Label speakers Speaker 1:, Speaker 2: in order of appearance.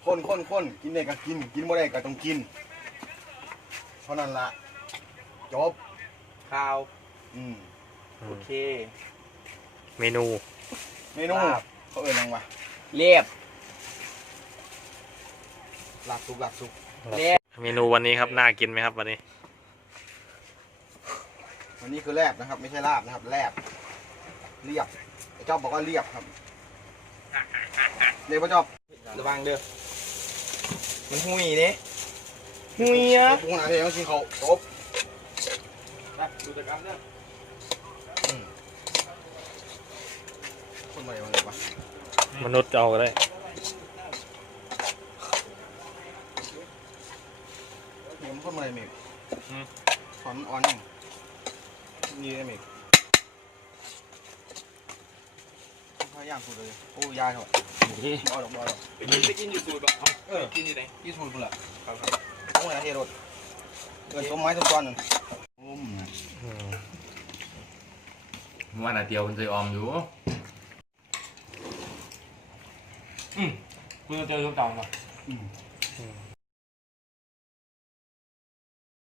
Speaker 1: คนกินได้ก็กินกินไม่ได้ก็ต้องกินเพราะนั้นละจบ
Speaker 2: ข้าว
Speaker 3: โอเค
Speaker 4: เมนู
Speaker 1: เมนูเขาเอ่ยยังวะ
Speaker 2: เรียบ
Speaker 1: หลักสุก
Speaker 2: เรียบ
Speaker 4: เมนูวันนี้ครับน่ากินไหมครับวันนี้
Speaker 1: วันนี้คือแลบนะครับไม่ใช่ลาบนะครับแลบเรียบไอ้เจ้าบอกว่าเรียบครับเรียบป่ะเจ้า
Speaker 2: ระวังเด้อมันหุยเนี่ยหุยอ่ะ
Speaker 1: ปรุงอาหารเองต้องกินเขาจบ
Speaker 2: ดูตะกันเด้อ
Speaker 1: คนใหม่มาเลยวะ
Speaker 4: มนุษย์เอาก็ได้
Speaker 1: เห็นคนใหม่เมกถอนอ่อนยังนี่ได้เมกพยายามสุดเลยโอ้ยายเถอะเอาดอก
Speaker 2: ไปกินอยู่สูตรแบบกินอยู่ไหน
Speaker 1: ยี่สุดพุ่นละครับโอ้ยเทรถเกินต้นไม้ต้นก้อนนึง
Speaker 5: ว่าน่ะเตียวมันเคยออมอยู่คุณจะเจอลูกเต่าป่ะ